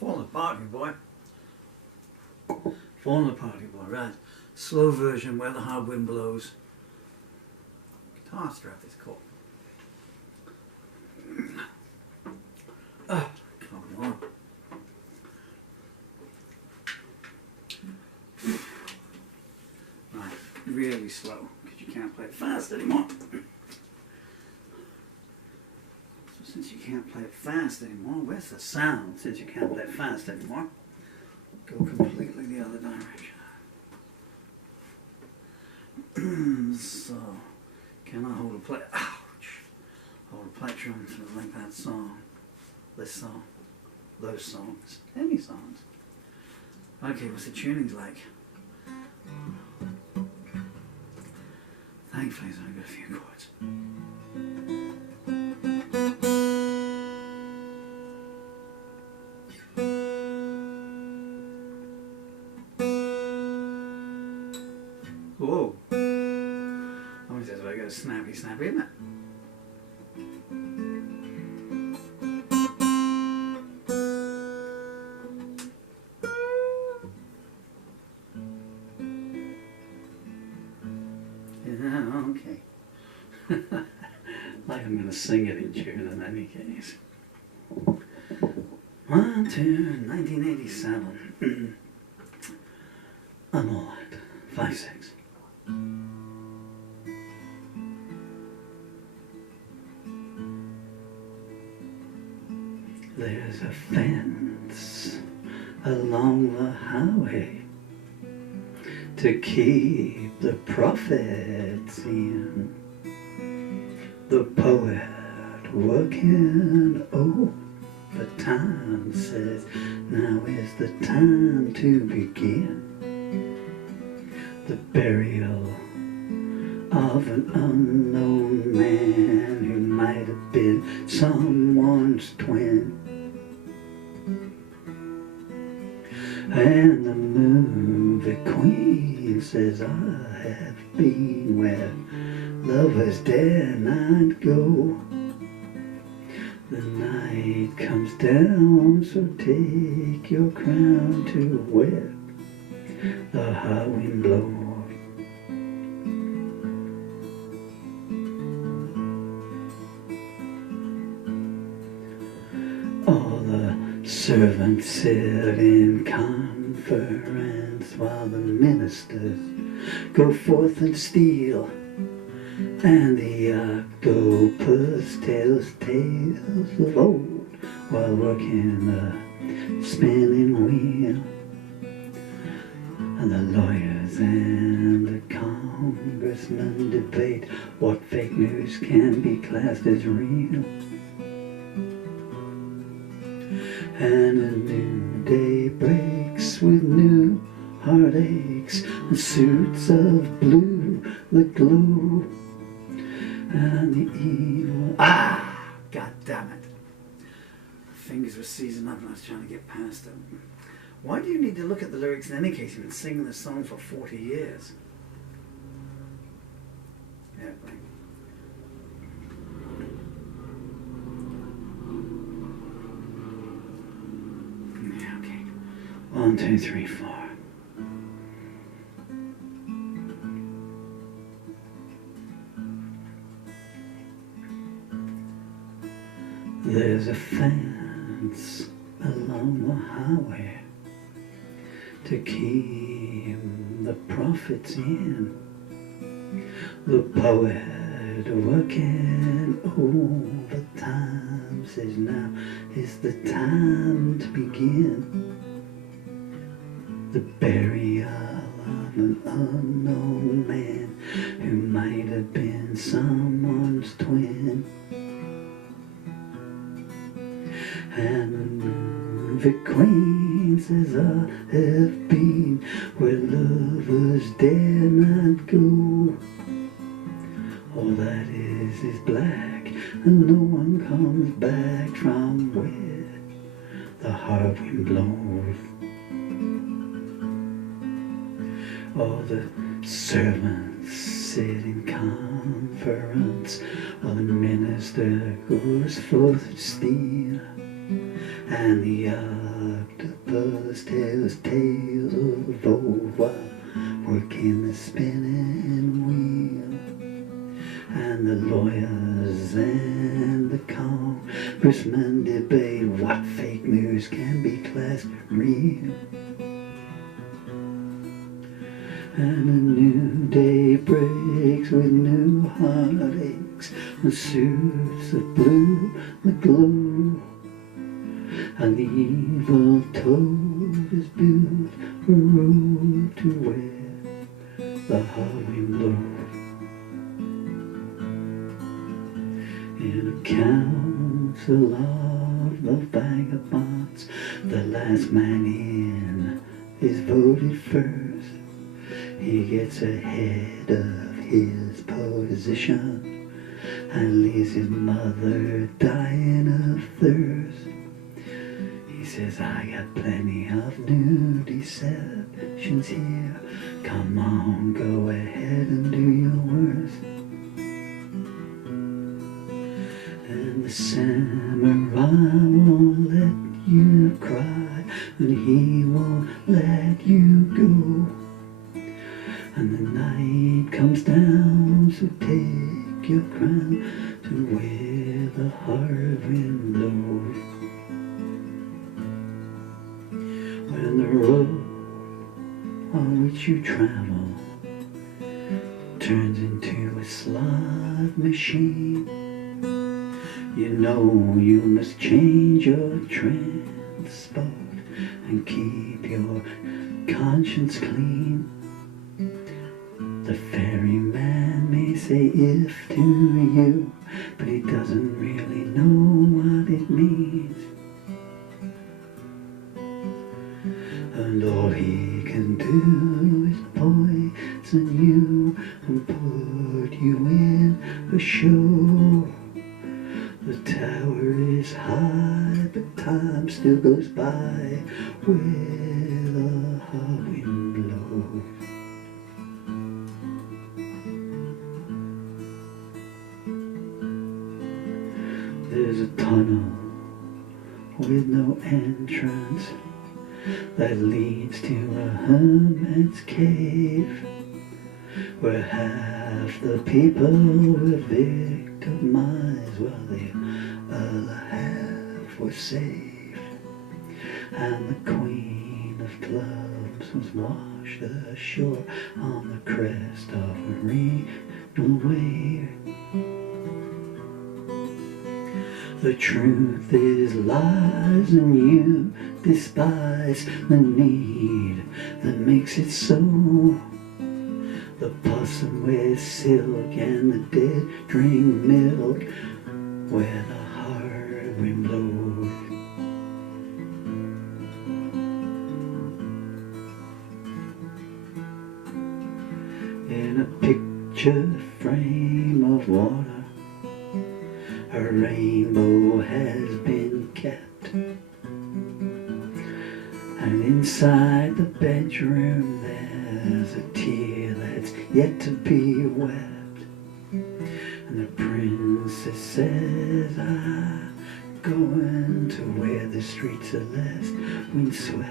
Falling apart, you boy. Falling apart, you boy. Right. Slow version, Where the Hard Wind Blows. Guitar strap is called. Oh, come on. Right, really slow, because you can't play it fast anymore. So since you can't play it fast anymore, where's the sound? Since you can't play it fast anymore, go completely the other direction. So, can I hold a play? Ouch! Hold a plectrum to like that song, this song, those songs, any songs. Okay, what's the tuning's like? Thankfully, I've got a few chords. Whoa! Always says I got a snappy, snappy, isn't it? Okay. Like I'm going to sing it in tune in any case. 1, 2, 1987. I'm all right. 5, 6. There's a fence along the highway to keep the prophets in. The poet working overtime says, now is the time to begin the burial of an unknown man who might have been someone's twin. And the movie queen says, I have been where lovers dare not go. The night comes down, so take your crown to where the high wind blows. All the servants sit in conference while the ministers go forth and steal, and the octopus tells tales of old while working the spinning wheel. And the lawyers and the congressmen debate what fake news can be classed as real. And a new day breaks with new heartaches and suits of blue that glow. And the evil... God damn it. Fingers were seizing up and I was trying to get past them. Why do you need to look at the lyrics in any case? You've been singing this song for 40 years. Yeah, right. Yeah, okay. 1, 2, 3, 4. There's a fence along the highway to keep the prophets in. The poet working overtime says now is the time to begin the burial of an unknown man who might have been someone's twin. And the movie queen says I have been where lovers dare not go. All that is black, and no one comes back from where the hard wind blows. All the servants sit in conference while the minister goes forth to steal, and the papas tells tales of old while working the spinning wheel. And the lawyers and the congressmen debate what fake news can be classed real. And a new day breaks with new heartaches, with suits of blue that glow. And the evil toad is built a road to where the hard wind blows. In a council of the vagabonds, the last man in is voted first. He gets ahead of his position and leaves his mother dying of thirst. He says, I got plenty of new deceptions here. Come on, go ahead and do your worst. And the samurai won't let you cry, and he won't let you go. And the night comes down, so take your crown to where the hard wind blows. When the road on which you travel turns into a slot machine, you know you must change your transport and keep your conscience clean. The ferryman may say if to you, but he doesn't really know what it means. And all he can do is poison you and put you in a show. The tower is high, but time still goes by where the hard wind blows. There's a tunnel with no entrance that leads to a hermit's cave, where half the people were victimized while the other half was saved. And the Queen of Clubs was washed ashore on the crest of a regional wave. The truth is lies, and you despise the need that makes it so. The possum wears silk and the dead drink milk where the hard wind blows. In a picture frame of water, a rainbow has been kept, and inside the bedroom there's a tear that's yet to be wept. And the princess says, I'm going to where the streets are less windswept.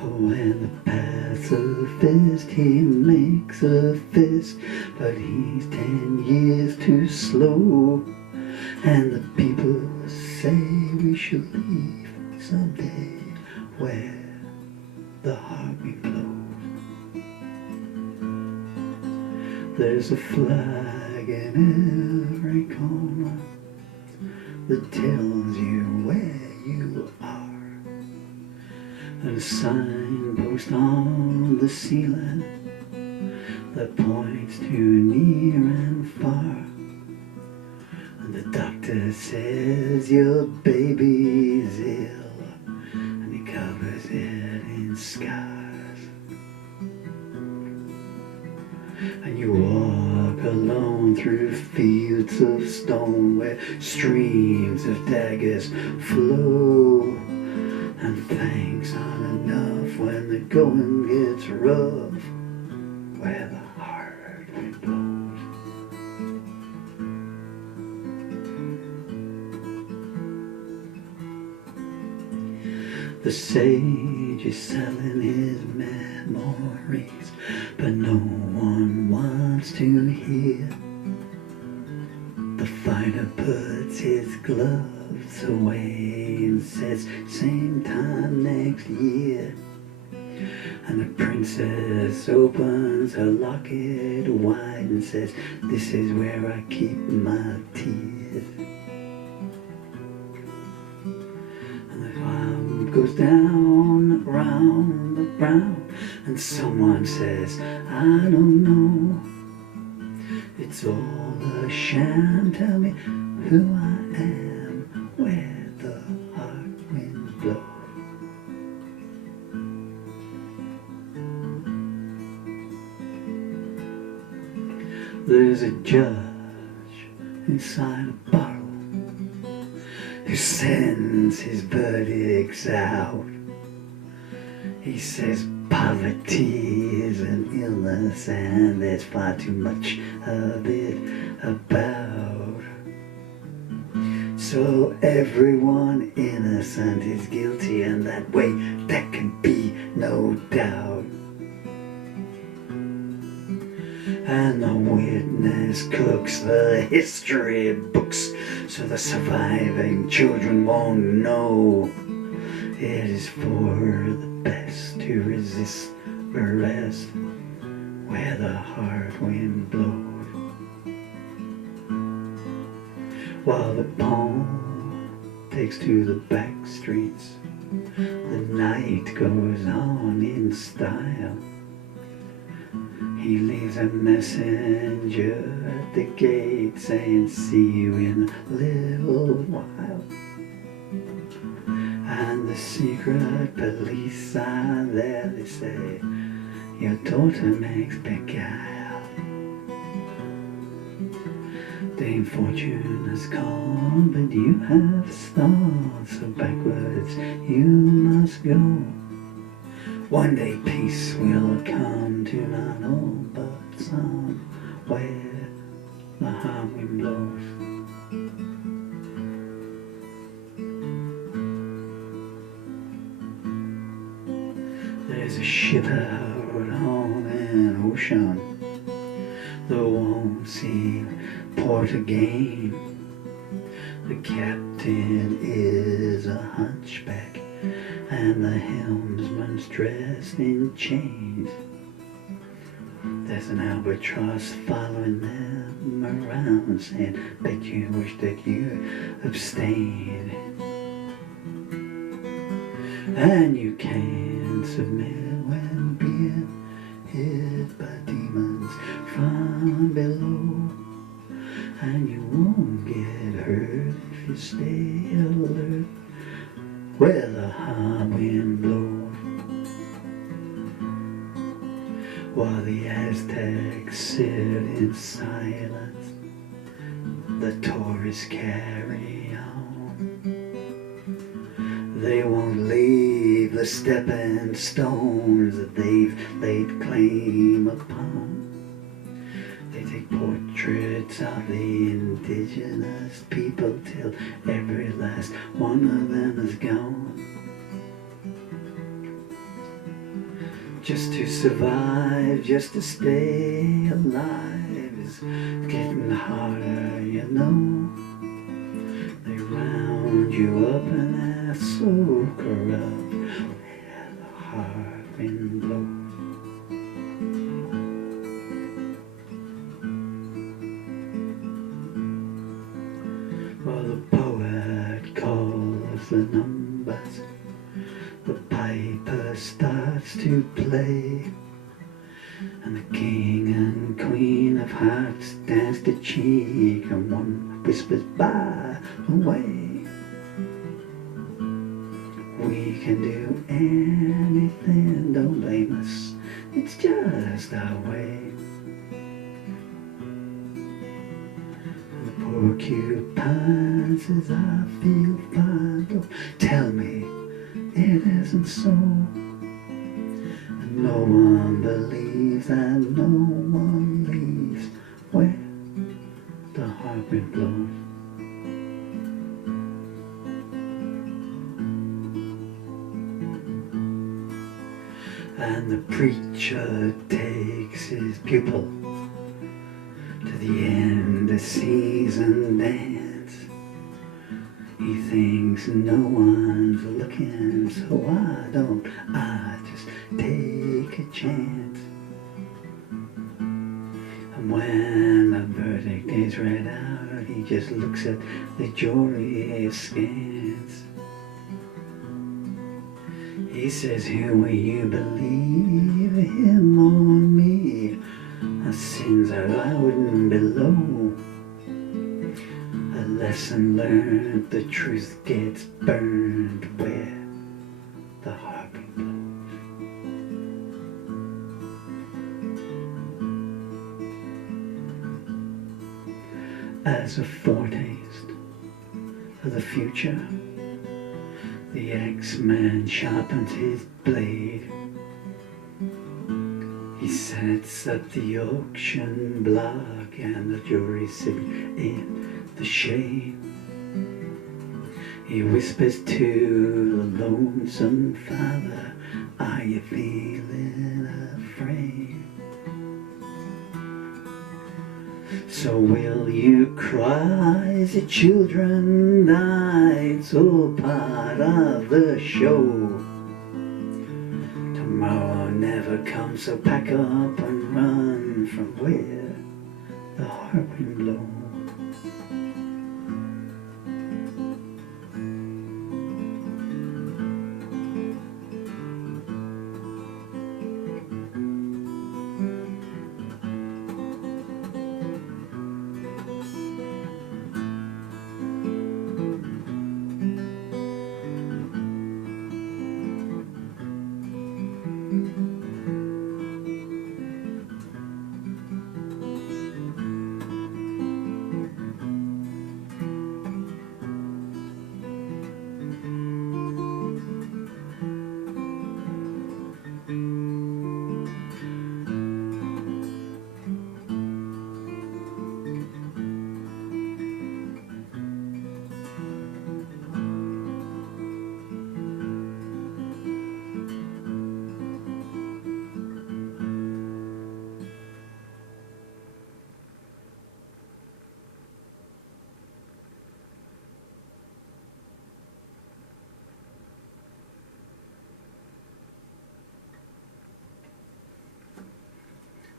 Oh, and the pacifist, he makes a fist, but he's 10 years too slow. And the people say we should leave someday where the hard wind blows. There's a flag in every corner that tells you where you are, and a signpost on the ceiling that points to near and far. And the doctor says your baby's ill, and he covers it in scars. And you walk alone through fields of stone where streams of daggers flow. And thanks aren't enough when the going gets rough where the hard wind blows. The sage is selling his memories, but no one wants to hear. The fighter puts his gloves away and says, same time next year. And the princess opens her locket wide and says, this is where I keep my tears. And the farm goes down around the ground, and someone says, I don't know. It's all a sham, tell me who I am, where the hard wind blows. There's a judge inside a bottle who sends his verdicts out. He says poverty is an illness and there's far too much of it about. So everyone innocent is guilty, and that way there can be no doubt. And the witness cooks the history books so the surviving children won't know. It is for the best to resist arrest where the hard wind blows. While the pawn takes to the back streets, the night goes on in style. He leaves a messenger at the gate saying, see you in a little while. And the secret police are there, they say, your daughter makes beguile. Dame Fortune has gone, but you have stars, so backwards you must go. One day peace will come to not all but some, where the hard wind blows. There's a ship out on an ocean that won't see port again. The captain is a hunchback and the helmsman's dressed in chains. There's an albatross following them around saying, bet you wish that you abstained. And you can't submit when being hit by demons from below. And you won't get hurt if you stay alert where the hard wind blows. While the Aztecs sit in silence, the tourists carry on. They won't leave the stepping stones that they've laid claim upon. They take portraits of the indigenous people till every last one of them is gone. Just to survive, just to stay alive is getting harder, you know. They round you up and they're so corrupt where the hard wind blows. Well, the poet calls the numbers, the piper starts to play, and the king and queen of hearts dance to cheek, and one whispers by the way. We can do anything, don't blame us, it's just our way. Porcupine says, I feel fine, don't tell me it isn't so. And no one believes and no one leaves where the hard wind blows. and the preacher takes his pupil to the end of season dance. He thinks no one's looking, so why don't I just take a chance? And when the verdict is read out, he just looks at the jury askance. He says, who will you believe, him or me? Our sins are out and below. A lesson learned, the truth gets burned where the harp blows. As a foretaste of the future, the X-Man sharpens his blade. He sets up the auction block and the jury sitting in the shade. He whispers to the lonesome father, are you feeling afraid? So will you cry as the children die? It's all part of the show. Tomorrow never comes, so pack up and run from where the harp will blow.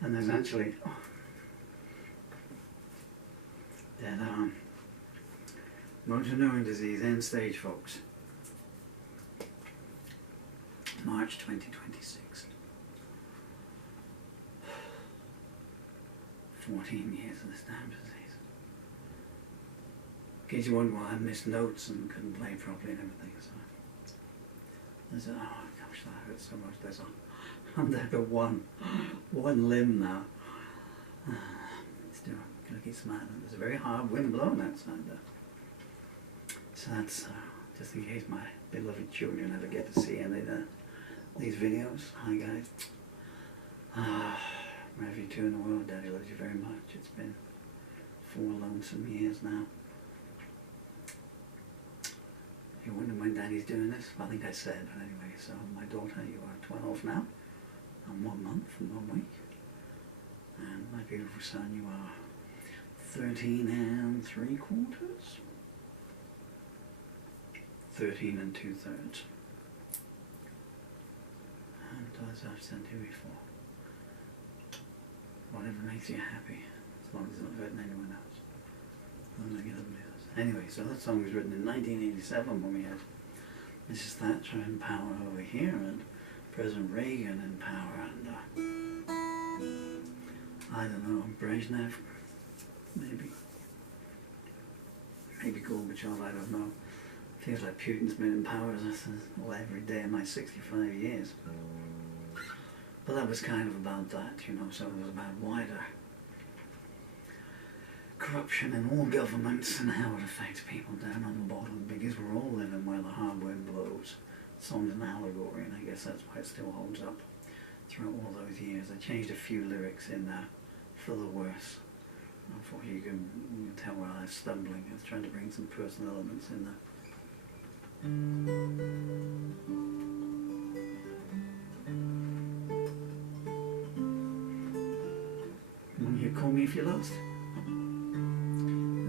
And there's actually that motor neuron disease end stage, folks. March 2026. 14 years of this damn disease. In case you wonder why I missed notes and couldn't play properly and everything. So there's a, oh gosh, that hurts so much. There's a, I'm down to one limb now. Still gonna keep smiling. There's a very hard wind blowing outside there. So that's just in case my beloved children ever get to see any of these videos. Hi guys. Wherever you two in the world, Daddy loves you very much. It's been 4 lonesome years now. You're wondering when Daddy's doing this? Well, I think I said, but anyway, so my daughter, you are 12 now. And 1 month and 1 week. And my beautiful son, you are 13 3/4. 13 2/3. And as I've said to you before, whatever makes you happy, as long as it's not hurting anyone else. Don't make it ugly. Anyway, so that song was written in 1987 when we had Mrs. Thatcher in power over here and President Reagan in power and I don't know, Brezhnev, maybe Gorbachev, I don't know. Feels like Putin's been in power every day in my 65 years. But that was kind of about that, you know, so it was about wider corruption in all governments and how it affects people down on the bottom, because we're all living where the hard wind blows. The song's an allegory, and I guess that's why it still holds up throughout all those years. I changed a few lyrics in there for the worse. Unfortunately, you can tell where I was stumbling. I was trying to bring some personal elements in there. you lost? I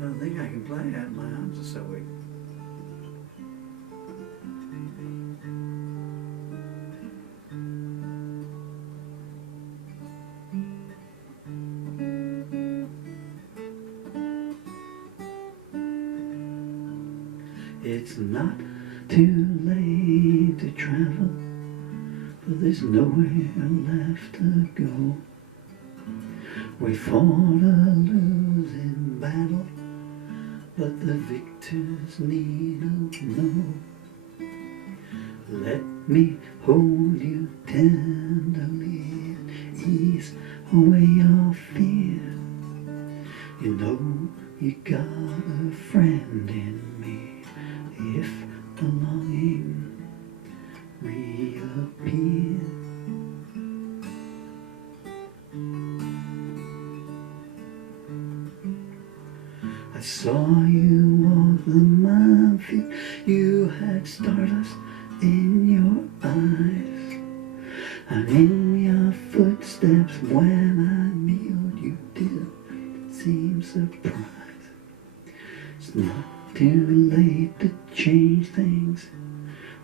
don't think I can play that. My arms are so weak. It's not too late to travel, but there's nowhere left to go. We fought a losing battle, but the victors need to know. Let me hold you tenderly and ease away your fear. You know you got a friend in me if the longing reappears. I saw you walk the minefield, you had stardust in your eyes, and in your footsteps when I kneeled you did seem surprised. It's not too late to change things,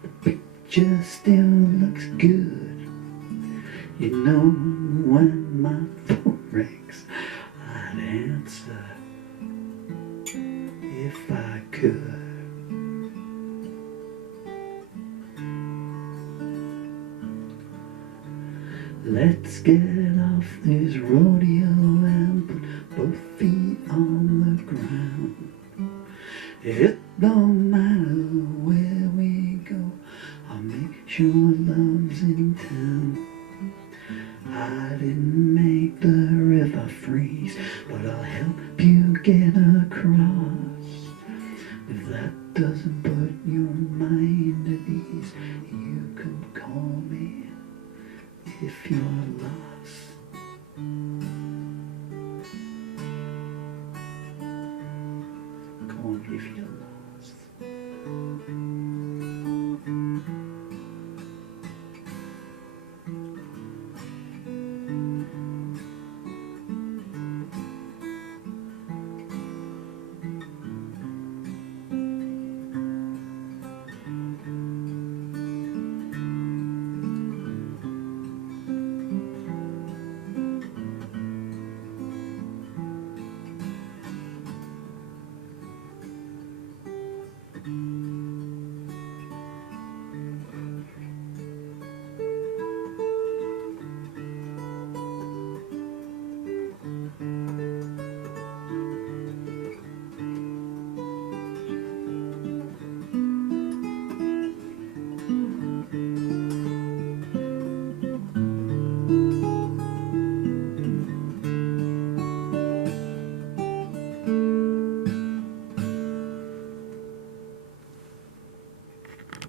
the picture still looks good. You know when my phone rings, I'd answer if I could. Let's get off this rodeo and put both feet on the ground. It don't matter where we go, I'll make sure love's in town. I didn't make the river freeze, but I'll help you get across. If that doesn't put your mind at ease, you can call me if you're lost. Call me if you're lost.